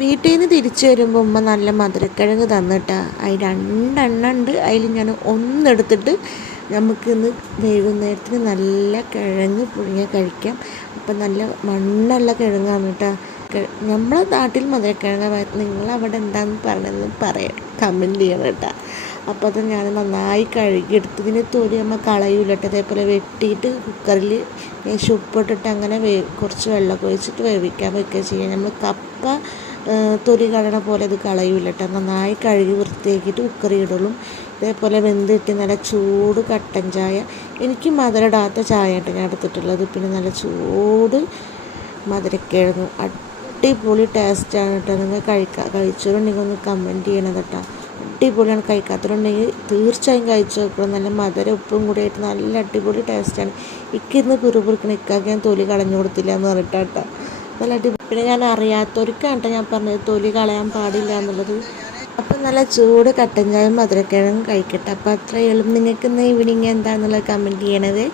വീട്ടിൽ നിന്ന് തിരിച്ചു വരുമ്പോൾ ഉമ്മ നല്ല മധുരക്കിഴങ്ങ് തന്നിട്ടാ. അതിൽ 2 എണ്ണം ഉണ്ട്. അതിൽ ഞാൻ ഒന്നെടുത്തിട്ട് നമുക്കിന്ന് വൈകുന്നേരത്തിന് നല്ല കിഴങ്ങ് പുഴുങ്ങിയ കഴിക്കാം. അപ്പം നല്ല മണ്ണുള്ള കിഴങ്ങാണ് കേട്ടോ. നമ്മളെ നാട്ടിൽ മധുരക്കിഴങ്ങ്, നിങ്ങളവിടെ എന്താണെന്ന് പറഞ്ഞതെന്ന് പറയാം, കമൻറ്റ് ചെയ്യണം കേട്ടോ. അപ്പോൾ അത് ഞാൻ നന്നായി കഴുകിയെടുത്തതിന് തൊലി നമ്മൾ കളയൂല കേട്ടോ. അതേപോലെ വെട്ടിയിട്ട് കുക്കറിൽ ഉപ്പിട്ടിട്ട് അങ്ങനെ കുറച്ച് വെള്ളമൊക്കെ ഒഴിച്ചിട്ട് വേവിക്കാൻ വയ്ക്കുക ചെയ്യുക. നമ്മൾ കപ്പ തൊലി കളയണ പോലെ അത് കളയൂല കേട്ടോ. നന്നായി കഴുകി വൃത്തിയാക്കിയിട്ട് കുക്കറിൽ ഇടുള്ളൂ. ഇതേപോലെ വെന്തിട്ട് നല്ല ചൂട് കട്ടൻ ചായ, എനിക്ക് മധുരം ഇടാത്ത ചായ കേട്ടോ ഞാൻ എടുത്തിട്ടുള്ളത്. പിന്നെ നല്ല ചൂട് മധുരക്കിഴങ്ങും അടിപൊളി ടേസ്റ്റാണ് കേട്ടോ. നിങ്ങൾ കഴിച്ചവരുണ്ടെങ്കിൽ ഒന്ന് കമൻറ്റ് ചെയ്യണത് കേട്ടോ. അടിപൊളിയാണ്. കഴിക്കാത്തവരുണ്ടെങ്കിൽ തീർച്ചയായും കഴിച്ചു നോക്കണം. നല്ല മധുരം ഉപ്പും കൂടി ആയിട്ട് നല്ല അടിപൊളി ടേസ്റ്റാണ്. ഇക്കിന്ന് പിറുപിറുക്കണ ഇക്കാക്ക് ഞാൻ തൊലി കളഞ്ഞു കൊടുത്തില്ല എന്ന് പറഞ്ഞിട്ടാട്ടോ. നല്ല അടിപൊളി. പിന്നെ ഞാൻ അറിയാത്തവർക്കാണ് കേട്ടോ ഞാൻ പറഞ്ഞത് തൊലി കളയാൻ പാടില്ല എന്നുള്ളത്. അപ്പം നല്ല ചൂട് കട്ടൻ ചായയും മധുരക്കിഴങ്ങും കഴിക്കട്ടെ. അപ്പോൾ അത്രയേ ഉള്ളൂ. നിങ്ങൾക്ക് ഇന്ന് ഈവനിങ് എന്താണെന്നുള്ളത് കമൻറ്റ് ചെയ്യണത്.